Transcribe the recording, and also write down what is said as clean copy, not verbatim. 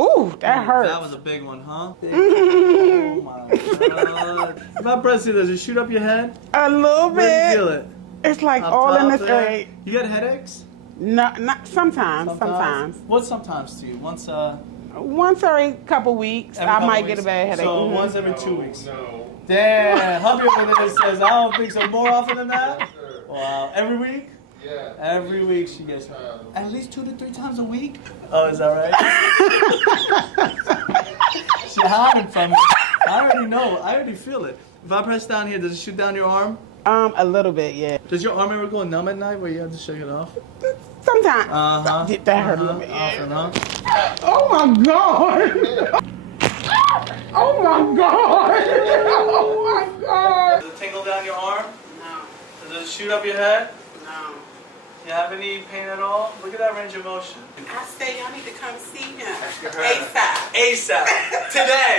Ooh, that hurts. That was a big one, huh? Oh my god. If I press it, does it shoot up your head? A little bit. Where do you feel it? It's like Up all in top this there? area. You get headaches? No, not sometimes. What sometimes to you? Once Once every couple weeks, every I couple might weeks? get a bad headache. So Mhm. once every 2 weeks. No. Damn, hubby over there says I don't think so. More often than that? Yes, sir. Wow. Every week? Yeah. Every week she gets Times. at least 2 to 3 times a week. Oh, is that right? She's hiding from me. I already know. I already feel it. If I press down here, does it shoot down your arm? A little bit, yeah. Does your arm ever go numb at night where you have to shake it off? Sometimes. That hurt a little bit. Off and on. Oh my god! Oh my god! Oh my god! Does it tingle down your arm? No, Does it shoot up your head? no. Do you have any pain at all? Look at that range of motion. I say y'all need to come see him ASAP. ASAP. ASAP. Today.